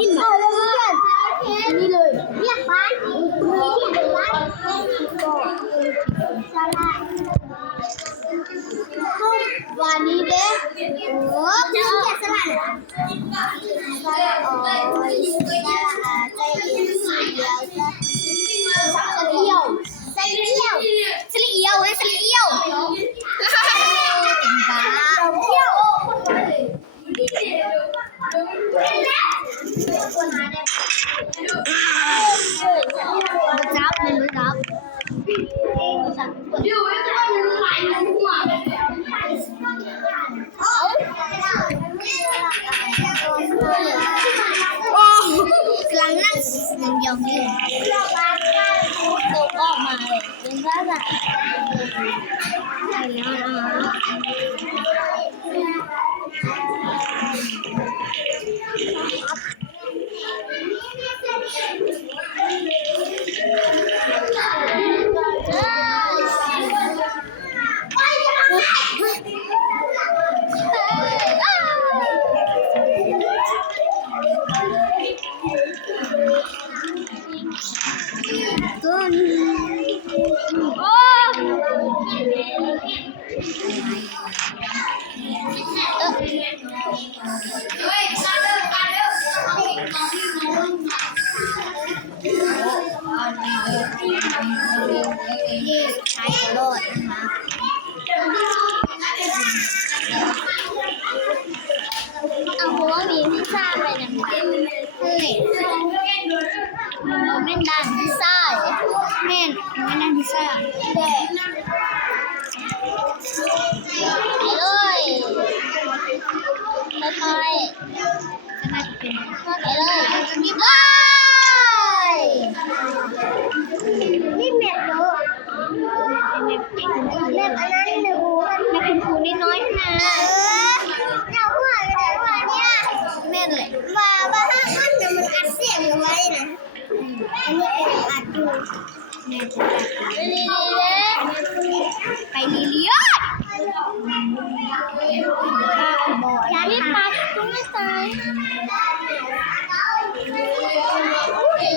กินเลยเพื่อนนี่เลยเรียกบ้านมีที่เป็นบ้านก็สลายวันนี้เด้โอ้เจ้าแกสลายสลายอ๋อสลายใจเย็นสีเดียวจ้ะสลีเอียวสลีเอียวสลีเอียวเว้ยสลีเอียวเป็นบ้าเที่ยวจับเลยจับโอ้กำลังนั่งยองๆอยู่โตออกมาเลยเป็นบ้าจ้ะใช่แล้วนี่ใช้โลดนะคะเอาหัวมีพิซซ่าไปนะคะเฮ้ยเราไม่ดันพิซซ่าแม่ไม่ดันพิซซ่าเด็กไปเลยค่อยๆไปเลยนี่เลยนี่แม่เนาะแม่อันนั้นหนูแม่คุณครูนิดน้อยนะเราหัวเลยเดี๋ยวหัวเนี่ยแม่เลยว่าถ้าอันเนี่ยมันอัดเสียงเอาไว้นะอันนี้เป็นอัดดูแม่จะไปลีเลียไปลีเลียอย่ารีบปัดต้องไม่ตาย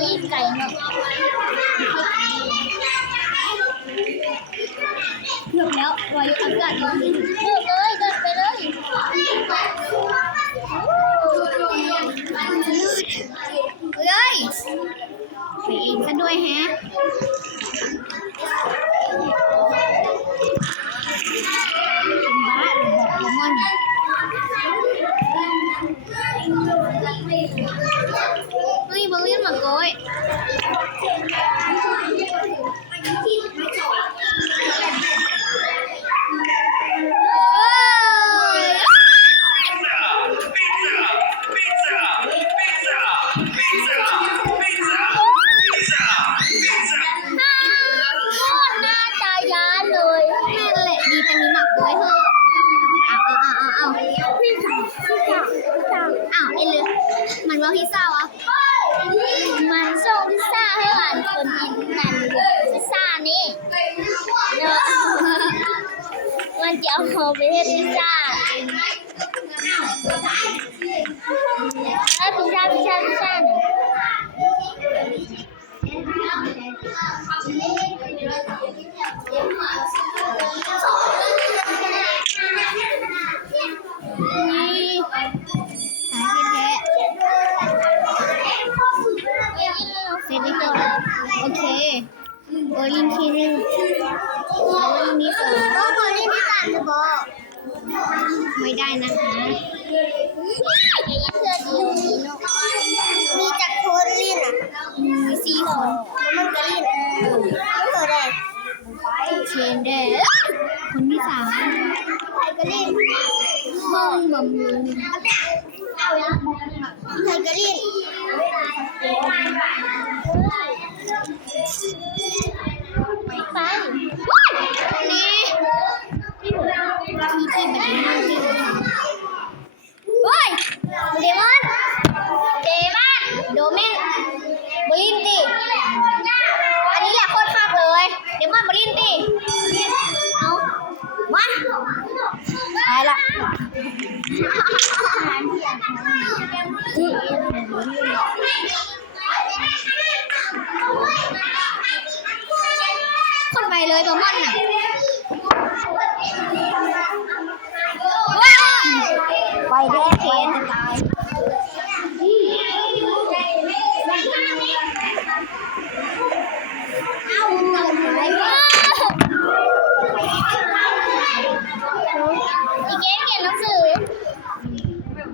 รีบไก่เนาะเลือกแล้ววายุอากาศร้อนเลือกเลยเดินไปเลยเฮ้ยไปเองซะด้วยแฮะเป็นบ้าหรือบอกละมันเฮ้ยบอลเล่นมาโกยมันว่าพิซซ่าวะมันส่งพิซซ่าให้หลานคนกินนั่นพิซซ่านี่เนอะมันจะเอาไปให้พิซซ่าแล้วพิซซ่าเนี่ยโอเคโอลินทีนึงโอลินนี้สองโอลินที่สามจะบอกไม่ได้นะคะมีจากโคลินอ่ะมี4 คนมันก็ลินมันเกิดอะไรเชนเดอร์คนที่3ใครก็ลินห้องบำรุงใครก็ลินไปนี่ที่มันเฮ้ยเดมอนโดเมนบลินตีอันนี้แหละโคตรคักเลยเดมอนบลินตีเอามาไปละ คนไปเลยประมาณน่ะว้าวไปแน่เคนตายเอาไปอีเกมเขียนหนังสือ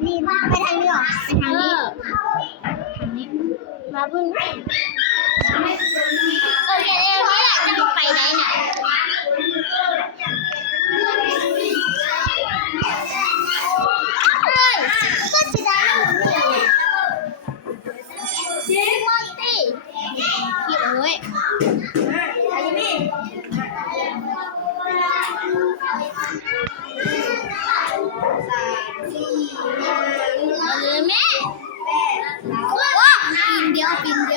นี่ไปทางนี้หรอไปทางนี้มาบึ้งเขียนเองนี่แหละจะไปไหนเนี่ยก็จะได้ชิมอนตี้พี่เอ้ยแม่ว้าปีนเดีย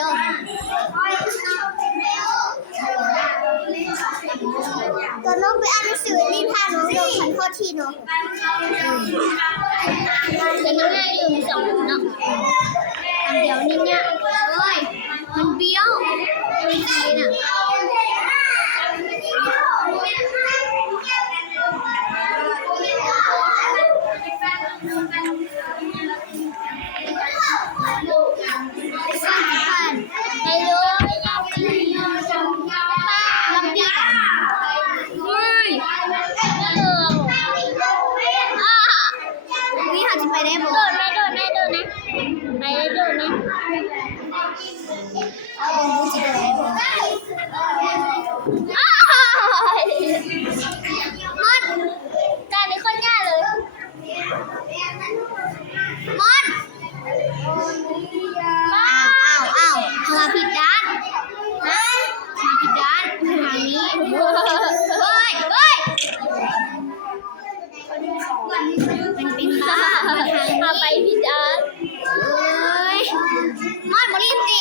วตอนน้องไปอ่านหนังสือรีบพาน้องโดนขันโทษทีเนาะเป็นยังไงลืมสองเนาะอันเดียวนี่เนี่ยเอ้ยมันเบี้ยวไม่ดีน่ะไปเลยลำปีเฮ้ยนี่เขาจะไปได้บ่โดดนะไปได้โดดนะเอาบงจิเลยมอนการนี้คนยากเลยมอนอ้าวมาผิดด้านฮะมาผิดด้านทางนี้เฮ้ยมันเป็นบ้ามาไปผิดด้านมอนมารีบสิ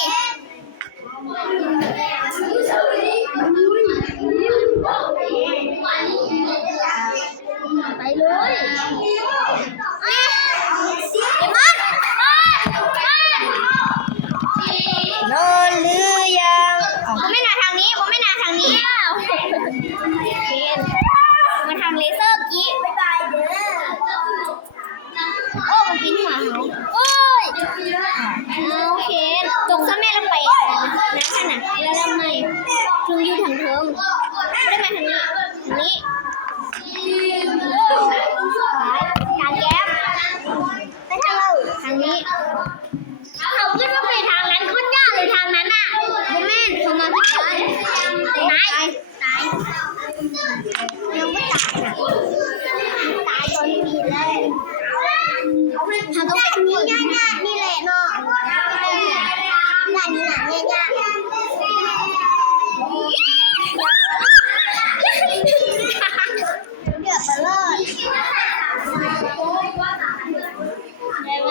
ไปเลยนอนหรือยังผมไม่นาทางนี้มาทางเลเซอร์กี้บ๊ายบายเด้อโอ้มันปิ้นหัวเขาโอ้ยโอเคตกซะแม่เราไปนะขนาดแล้วทำไมถึงอยู่ทางเทิมไม่ได้มาทางนี้ทางแก้มไปทางเราทางนี้เขาขึ้นมาไปทางนั้นขึ้นยากเลยทางนั้นอ่ะบุญแม่เขามาพิการตายยังไม่ตายนะตายตอนนี้เลยทางต้องไปนี่ง่ายนี่แหละเนาะด้านนี้หนาง่ายเดือดไปเลยได้ไหม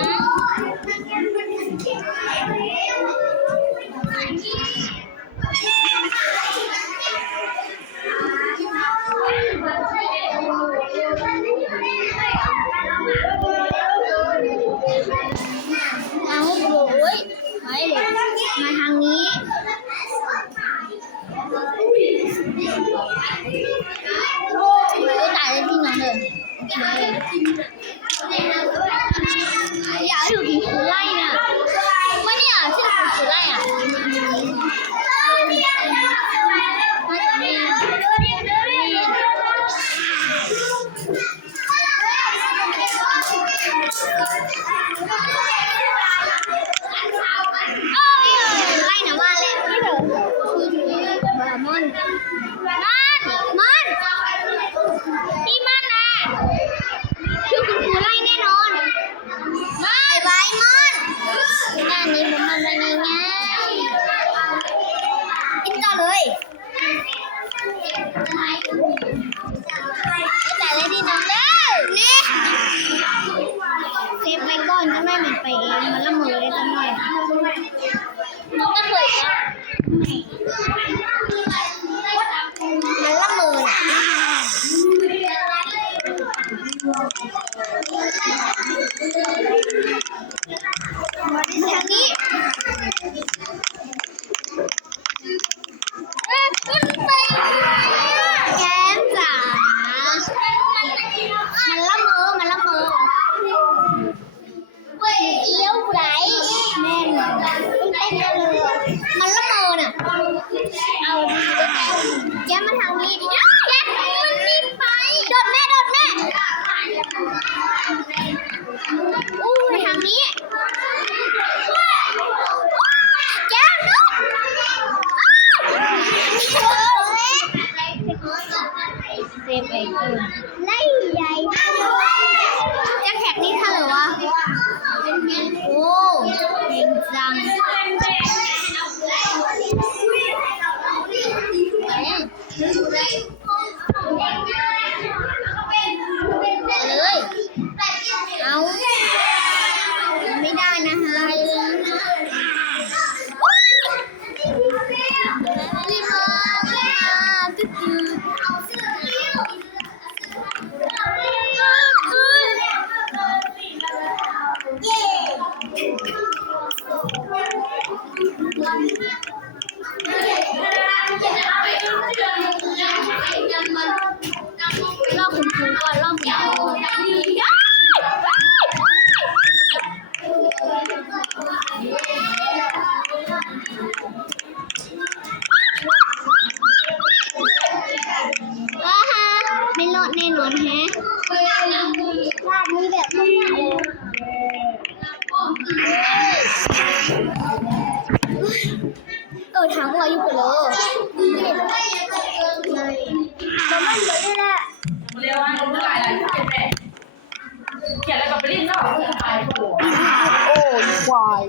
เอาโอ้ยไปเลยมาทางนี้ตายได้จริงเหรอเลยอยากให้ดูกินคือไล่น่ะไม่เนี่ยชื่อคือไล่อ่ะไล่นะว่าแล้วพี่เถอะมอนพี่มันนะคือคุณครูไล่แน่นอนบายมอนงานนี้ผมทำอะไรง่ายกินต่อเลยแต่เลยที่น้องเด้อนี่เซฟไปก่อนจะไม่เหมือนไปเองมันละมือเลยจังหน่อยน้องก็เคยนะมันละมือน่ะ มาทางนี้แก้วนุ๊กเซฟเองไล่ใหญ่จะแท็กนี่เท่าไหร่วะโอ้เก่งจังเลยเอาไม่ได้นะฮะรีบมาตึ๊ดรอบคุณครูก่อนรอบคุณครูว้าฮะไม่รอดแน่นอนแฮะวาดนี้แบบไม่ได้ถามว่าอยู่กันเลยแล้วมันเลยนี่แหละเรียกว่าน้ำลายอะไรเขียนเขียนอะไรกับไปลิ้นเนาะโอ้ยควาย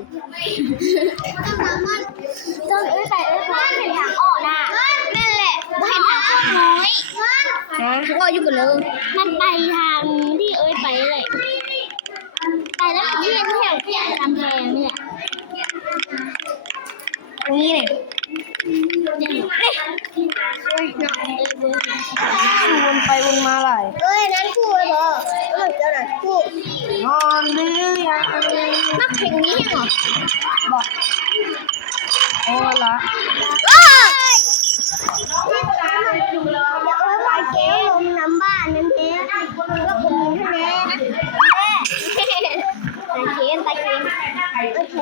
จนไปเห็นทางออกน่ะนั่นแหละเห็นทางออกน้อยว่าอยู่กันเลยมันไปทางที่ไปเลยไปแล้วที่แถวที่ลำแพงนี่แหละนี่เนี่ยวนไปวนมาไหลนั้นคู่เลยเหรอเจ้าหน่ะคู่นอนหรือยังมักเพลงนี้เหรอบอกโอ้ละไปเก๋ลงน้ำบ้านนั่นเองก็คงมีแน่ตาเคนโอเค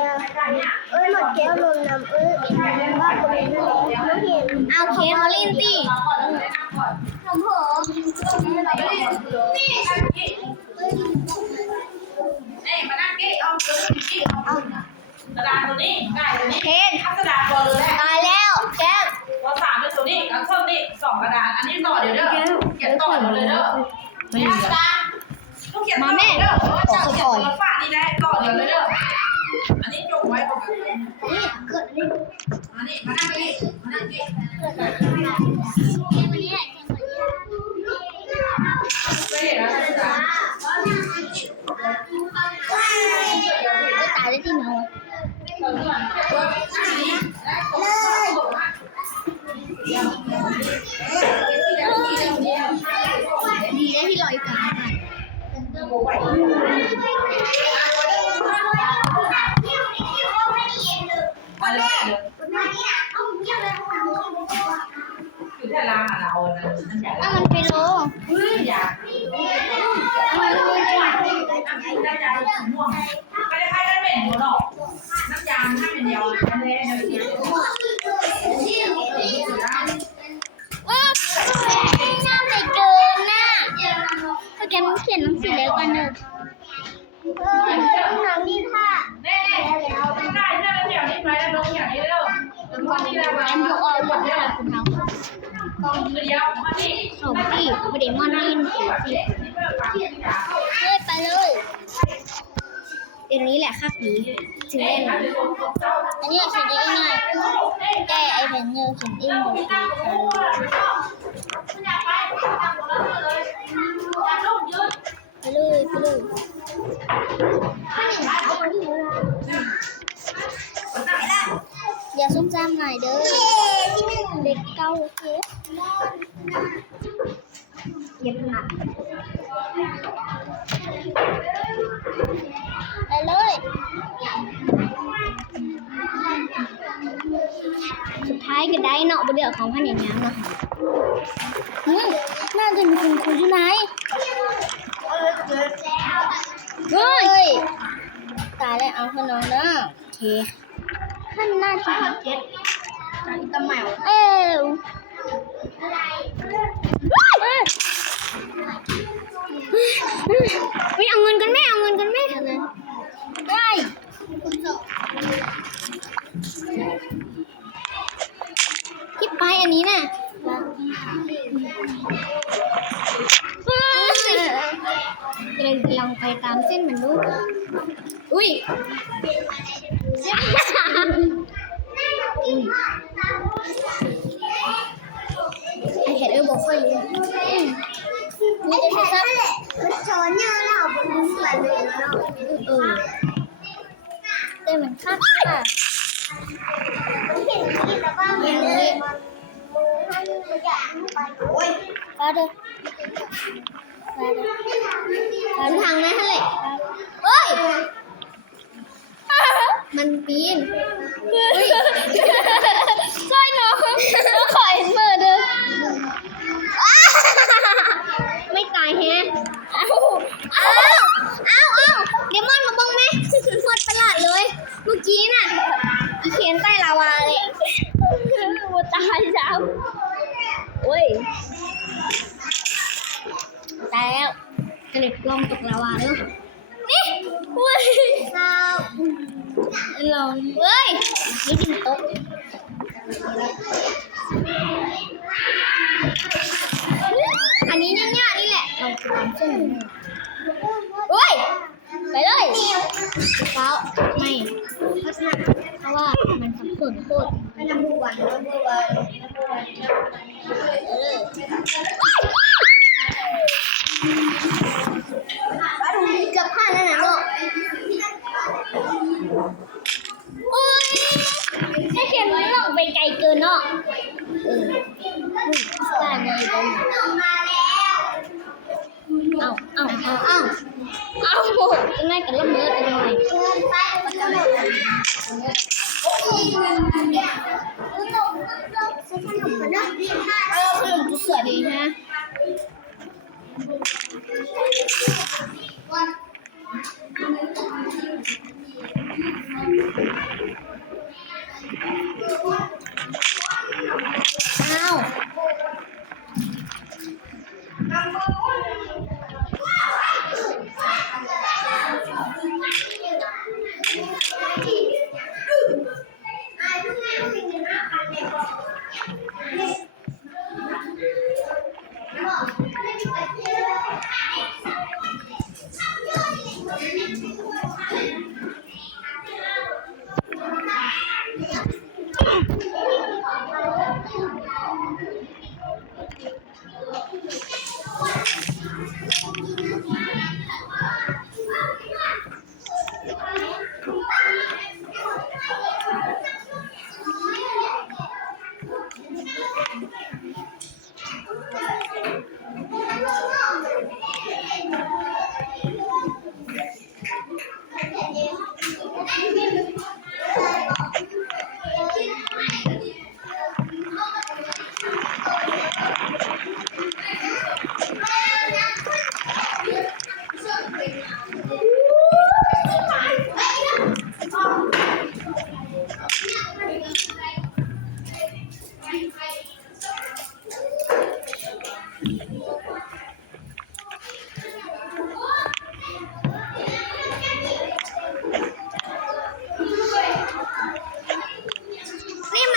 หมดแก้วลงน้ำว่าคงมีแน่ไม่เห็นเอาเคนมาลิ้นสิผมมานั่งกี้เอากระดาษตัวนี้ได้ตัวนี้เอากระดาษตัวเลย ตายแล้วแก้ว ตัวสามเป็นตัวนี้แล้วเครื่องนี้2กระดาษอันนี้ต่อเดี๋ยวเด้อเขียนต่อเลยเด้อไม่กระดาษต้องเขียนต่อเด้อเจ้าเขียนตัวฝานี่ได้ต่อเดี๋ยวเลยเด้ออันนี้จงไว้ก่อนนี่เกิดนี่อันนี้มานั่งกี้มานั่งกี้ไม่เห็นแล้วจ้ะตายได้ที่ไหนวะดีได้ที่ลอยกาอยู่ที่ร้านเรานะมันไปโลอยากได้ยาม่วงไม่ได้ใครได้เป็นหัวหรอกน้ำยาให้เป็นเดียวอันนี้เดี๋ยวว้าวน้ำไหลเกินน่ะถ้าแกมันเขียนหนังสือแล้วกันเนอะหนังดีค่ะได้ได้เดี๋ยวนี้ไปแล้วลงอย่างนี้เร็วถึงวันที่แล้วไป ดูออกหมดค่ะคุณน้อง เดียวมาดิ สองที่ประเดี๋ยวมันลินสิไปเลยเดี๋ยวนี้แหละครับผีถึงเล่นอันนี้เขียนได้ง่ายแก้ไอแผ่นเนื้อเขียนเองดูดีไปเลยอย่าซุ่มซ่ามหน่อยเด้อเด็กเก้าเจ๊เย็บหนักไปเลยสุดท้ายก็ได้เนาะบนเดือของพันอย่างนี้เนาะน่าจะมีคุณครูอยู่ไหนเฮ้ยตายแล้วเอาขนมเนาะโอเคท่านน่าจะเจ็ดตะแมวเ ไม่เอาเงินกันแม่เอาเงินกันแม่ได้ที่ไปอันนี้น่ะเราลองไปตามเส้นมันดูอุ้ยไอเห็ดบอกค่อยรู้ไม่ได้ทำแหละมันช้อนเยอะแล้วบนมือแบบนี้แล้วแต่มันคาดค่ะเห็นที่แต่ว่ามันเลยมือให้มันใหญ่ไปโอ้ยไปเด้อไปทางนั้นเลยเฮ้ยมันปีนใช่เนาะขอเห็นเบอร์เด้อไม่ตายแฮะเอาเดมอนมาบ้องไหมโคตรประหลาดเลยเมื่อกี้น่ะอีเขียนใต้ลาวาเลยว่าตายแล้วโอ้ยตายแล้วกระเด็กลงตกลาวาแล้วนี่เว้ยลงเว้ยนี่ดินตกอันนี้ง่ายๆนี่แหละเราจะทำเส้นเฮ้ยไปเลยเปล่าไม่ลักษณะเพราะว่ามันสับสนโคตรไม่นำดูวันเกือบพลาดแล้วนะลูกโอ้ยถ้าเขียนไว้ลงไปไกลเกินเนาะบ้านเลยเอาจะไม่กันละเมิดกันหน่อยขนมจุดเสือดีฮะอ้าว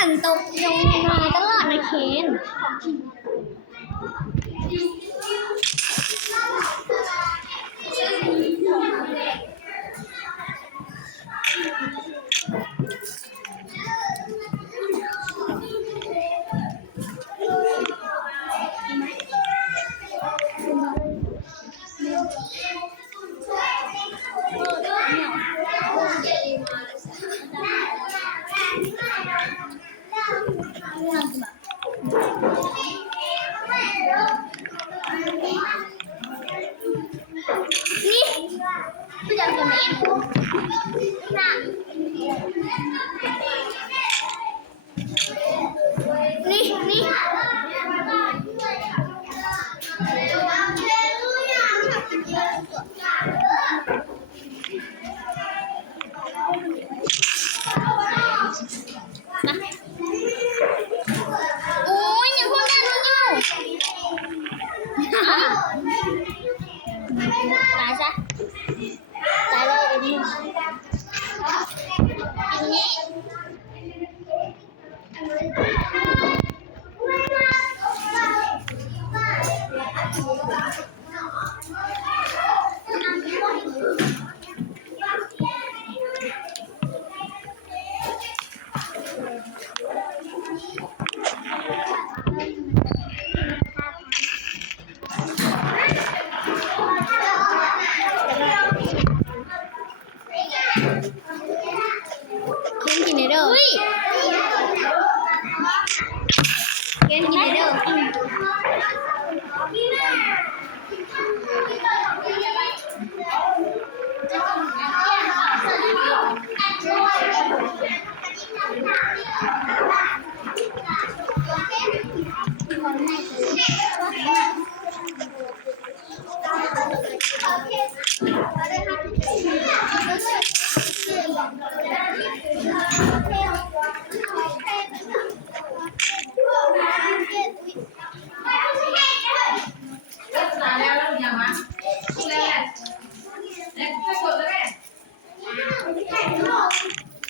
มันตกลงมาตลอดนะเคนนี่ผู้จัดตัวนี้น่ะนี่โอ้ยอย่าพูดแม่รู้อยู่ เคนกินเด้อเคนกินเด้อลักษณะแล้วอย่างมั้ยแล้วเนี่ยถ้ากดแล้วแม่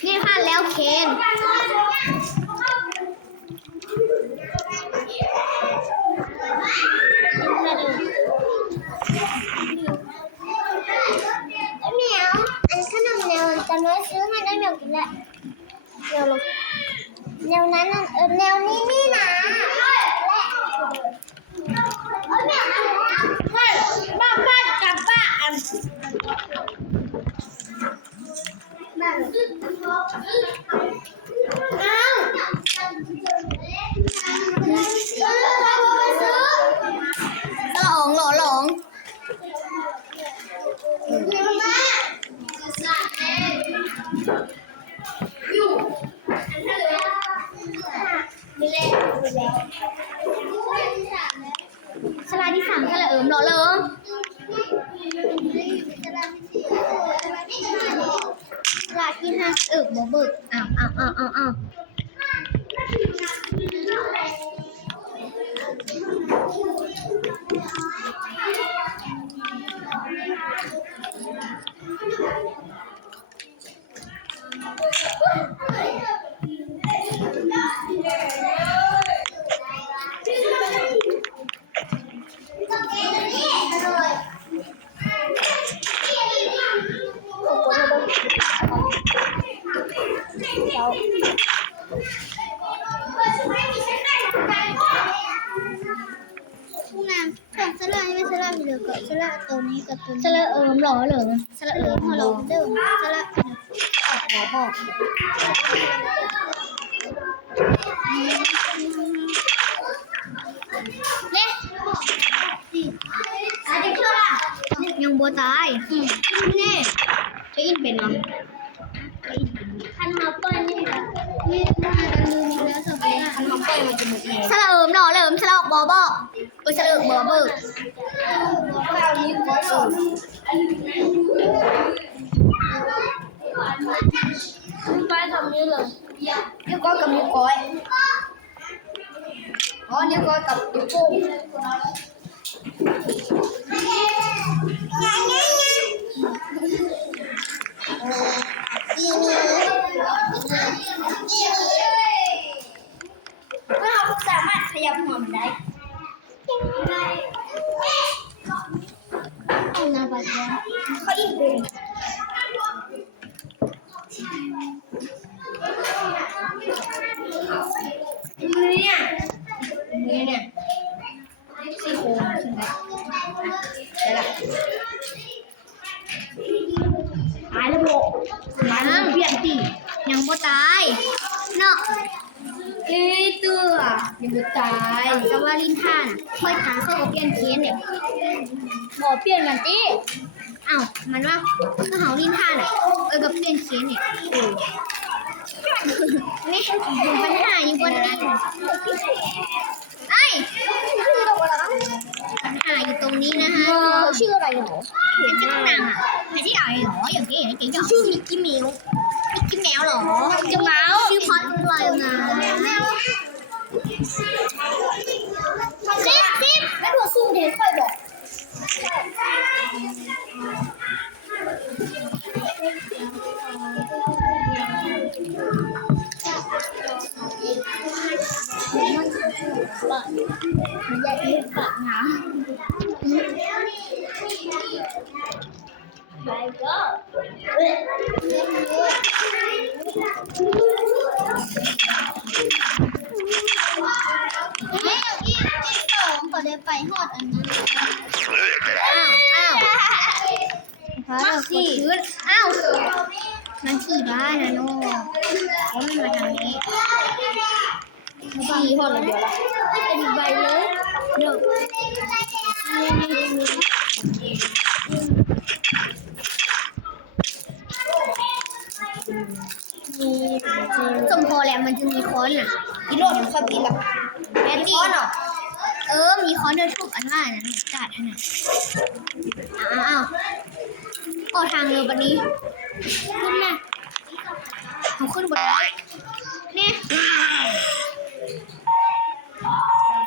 นี่ผ่านแล้วเคนเหมียวอันขนมแนวจะน้อยซื้อให้ได้เหมียวกินแหละแนวลงแนวนั้นแนวนี้นี่นะบ้านกับบ้านหลงสลาที่3สละหล่อเลิงสลาที่5บ่เบิกอ้าวสละไม่สละเหลือกับสละตัวนี้กับตัวนี้สละหล่อเหลือสละพอหล่อเดิมสละหล่อพ่อเนี่ยยังบัวตายนี่จะอินเป็นเนาะคันมาเปิ้ลนี่ค่ะนี่มากันลืมแล้วสับเลยคันมาเปิ้ลมันจะหมดเลยสละหล่อเหลิมสละบอบอสละบอบไปทำนี่เลยนิ้วก้อยกับนิ้วก้อยนิ้วก้อยกับนิ้วโป้งเราสามารถขยับหัวมันได้เอาหน้าไปก่อนเขาอีกเป็นมือเนี่ยซี่โครงใช่ไหมได้ละตายแล้วโบมันเปลี่ยนตียังบ่ตายเนาะตัวยังบ่ตายแต่ว่าลิ้นท่านค่อยขาเข้ากับเปลี่ยนเคียนเนี่ยบ่เปลี่ยนกันติอ้าวมันว่าก็เฮาลิ้นท่านอ่ะกับเปลี่ยนเคียนเนี่ยนี่ปัญหาอยู่บนนี้ไอ้ปัญหาอยู่ตรงนี้นะคะชื่ออะไรหรอเป็นชื่อนางอ่ะเป็นชื่ออะไรหรออย่างนี้อย่างนี้ชื่อมิกกี้เมาส์หรอจะเมาส์ชื่อพอดอะไรนะซิปแล้วหัวสู้เดี๋ยวค่อยบอกมันใหญ่ที่ปากนะไปก็ขอได้ไปหอดอันนั้นอ้าวมาสิอ้าว ผีบ้านะโน่เขาไม่มาทางนี้ผีหอดเดียวละเป็นใบเลยเดี๋ยวสมพอแหละมันจะมีค้อนอ่ะกิโลถึงความกินแบบแม่ค้อนเหรอมีค้อนเดินทุกอันว่านั้นกาดขนาดอ้าวออกทางเรือวันนี้ขึ้นนะเขาขึ้นบนนี้เนี่ย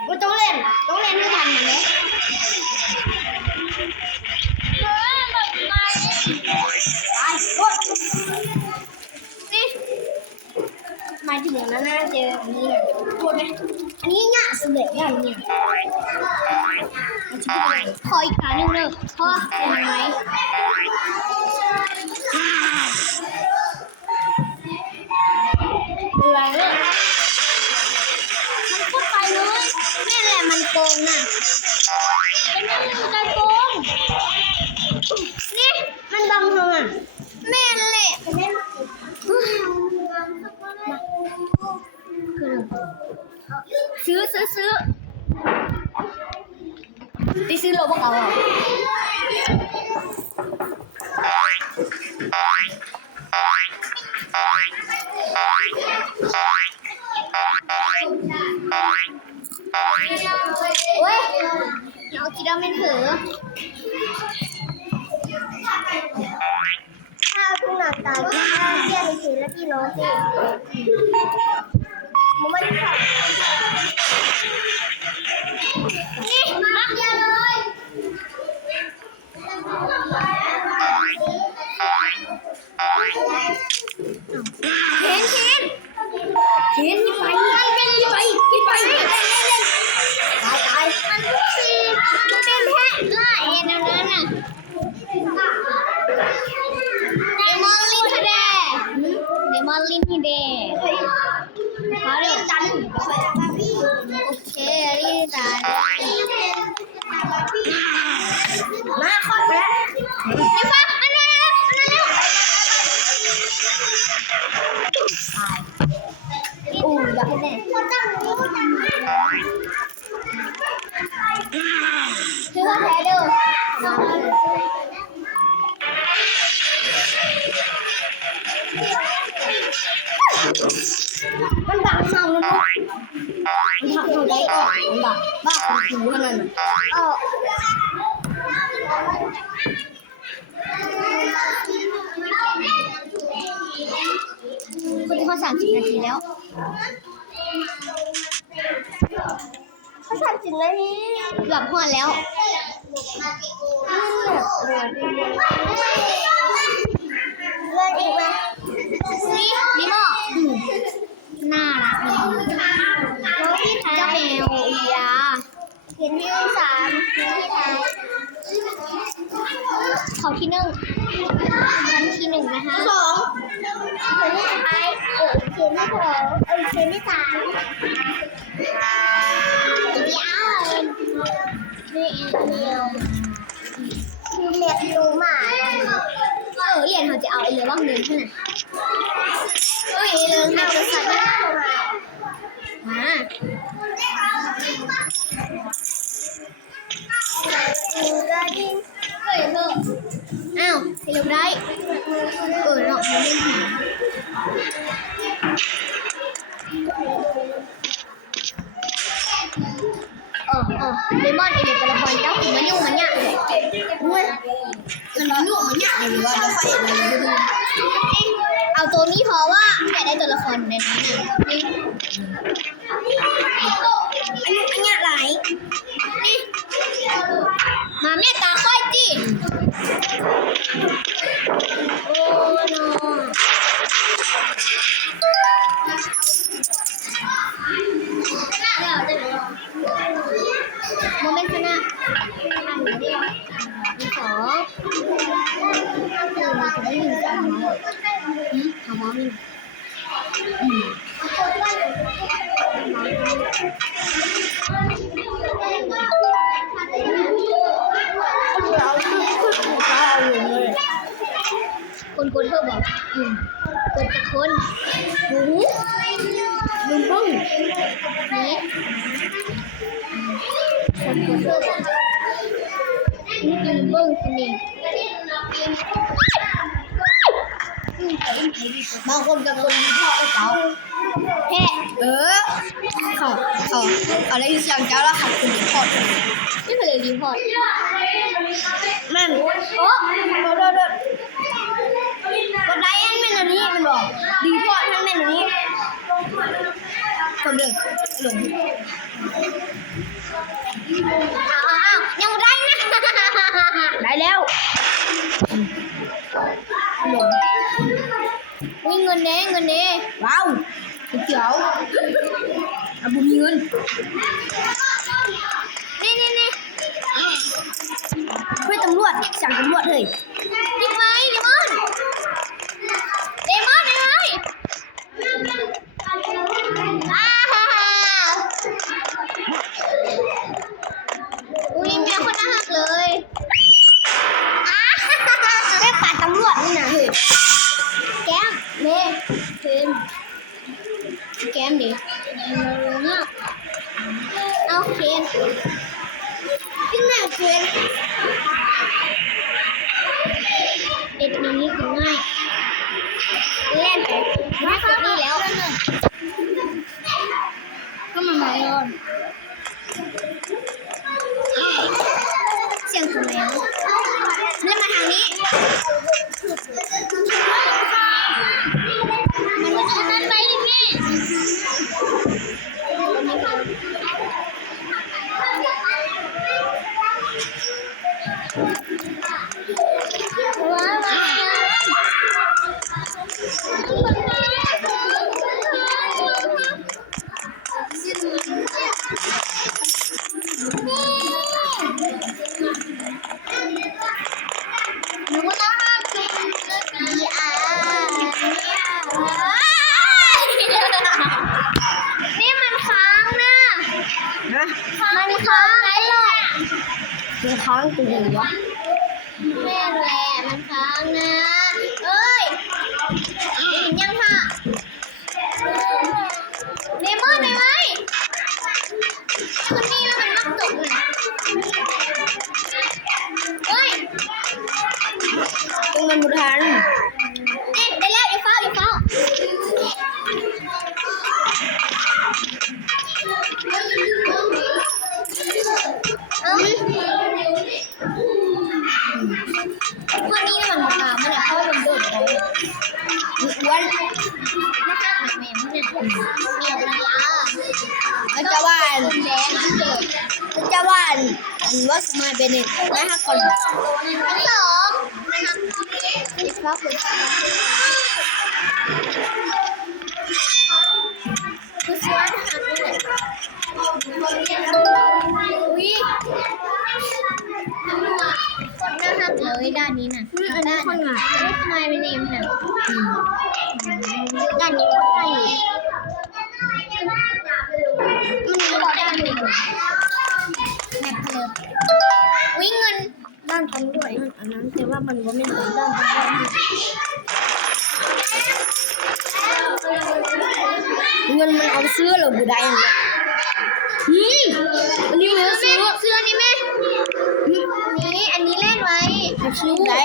ว่าต้องเล่นให้ทันมันเลยนี่หมายถึงนั้นน่าเจออันนี้เลยพูดไหมอันนี้ง่ายสุดเลยอย่างนี้ขออีกครั้งหนึ่งเลยพ่อเป็นไหมอะไรเนี่ยมันพูดไปเลยแม่แหละมันโกงน่ะเป็นแม่มันใจโกงนี่มันบังทองอ่ะแม่แหละซื้อไปซื้อโลบักเอาอ่ะโอ้ยเอากินแล้วไม่ถือถ้าคุณหน้าตาที่เที่ยงถือแล้วพี่น้องที่มันไม่ได้นี่มาเยอะเลยเห็นที่ไปตายมันเป็นแพะล่าเอ็นนั้นน่ะเดมอนลินทีเดมาเร็วจันโอเครีบจันมาขอดไปแล้วเดี๋ยวฟังอันนั้นเร็วอู้อยากให้แน่คือแพ้เด้อมันบังเฮาเนาะมันทำเขาได้ออกมันบังบ้าหูขนาดนั้นคนที่เขา30 นาทีแล้วเขา30 นาทีเกือบพอแล้วเลิกอีกไหมนี่บอกน่ารักดีน้องพี่ไทยเจ้าแมวอียาเห็นที่3น้องพี่ไทยเขาที่1ชั้นที่1นะคะ2เห็นที่ไทยเห็นที่2เห็นที่3ยาวนี่เดียวคือเล็บรู้มาเรียนเขาจะเอาไอ้เรื่องว่างเดินขึ้นน่ะเฮ้ยเรื่องเอาสัตว์มาเฮ้ยเธออ้าวเร็วได้เนาะมันเล่นผีเลมอนเอเดกระพรเจ้าคือมันยุ่งมันเนี่ยมันยุ่งมันเนี่ยหรือว่าจะไฟอะไรเอาตัวนี้พอว่าอยากได้ตัวละครในนั้นน่ะนี่อันนี้อะไรนี่มาแม่ตาค่อยจีโอ้โนโมเมนต์คณะมี2มันจะได้1 หาหมอนี่คุณ กดเธอบอกกดจากคนหูลืมบ้งนี่กดเธอบอกนี่ลืมบ้งสินี่บางคนกับคนพ่อกับเขาแค่เขาได้ยินเสียงเจ้าแล้วเขาคุณรีพอร์ตไม่เคยรีพอร์ตแม่นโอ้โดดกดได้ยังแม่นอันนี้มันบอกรีพอร์ตทั้งแม่นอันนี้กดเลยลงอ้าวยังได้นะได้แล้วลงวิ่งเงินเด้ว้าวเจ๋วอ่ะบุมีเงินนี่เพื่อตำรวจสั่งตำรวจเลยยิงไหมเดมอนอุ้ยแม่คนน่ารักเลยแม่ป่าตำรวจนี่นะเฮ้ยแก้มเม่เพิ่มแก้มดิเอาเคนขึ้นมาเคนเด็กนี้คือง่ายเล่นไปไม่เข้าดีแล้วก็มาไม่รอดเสียงถูกแล้วเล่นมาทางนี้มันไปดิแม่นี่มันค้างนะมันค้างไงหรอมันค้างตัววะแม่แหละมันค้างนะเอ้ยยังค่ะเนมอนได้ไหมคนนี้มันมักตกเลยเฮ้ยตรงมันบุทันได้แล้วอย่าเฝ้าคนนี้มันตามมันเข้ามันโดดไปวันนะครับแม่มันเนี่ยเมียมันยามันจะว่านแดงมันจะว่านว่าสมัยเป็นนะครับก่อนอันสองนะครับคือสวนหักเลยอุ้ยคนน่ารักเลยด้านนี้น่ะด้านคนอ่ะทำไมเป็นเนมน่ะด้านนี้คนได้อยู่มันก็ด้านนี้แม็กเลยวิ่งเงินด้านตำรวจอันนั้นแต่ว่ามันก็ไม่เหมือนด้านตำรวจเงินมันเอาเสื้อหรือบุได้อันนี้เสื้อนี่แม่นี่อันนี้เล่นไว้ซื้อได้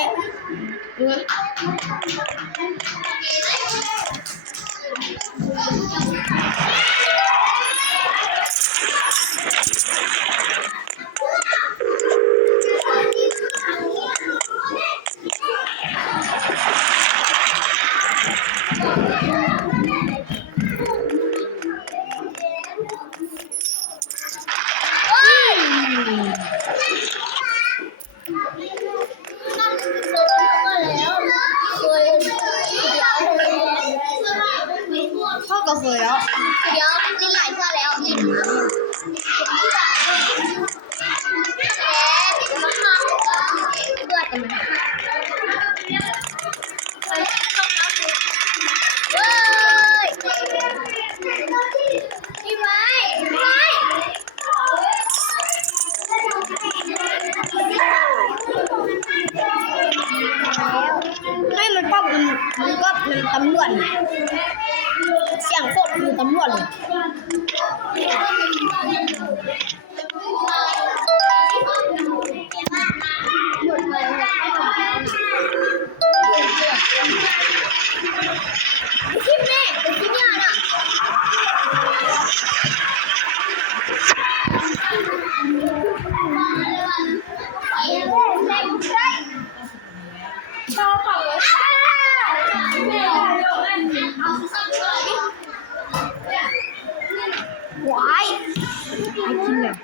พ่อก็เคยแล้วเดี๋ยวนี่หลายเท่าแล้วนี่แกมันมาเบื่อกันไหมเฮ้ยพี่ไม้ให้มันป้องกัน ก็มันตำรวจเสียงโคตรคือตำรวจเลยคิดแน่แต่คิดยากอ่ะชอบเผาหวายไอ้กินเนี่ย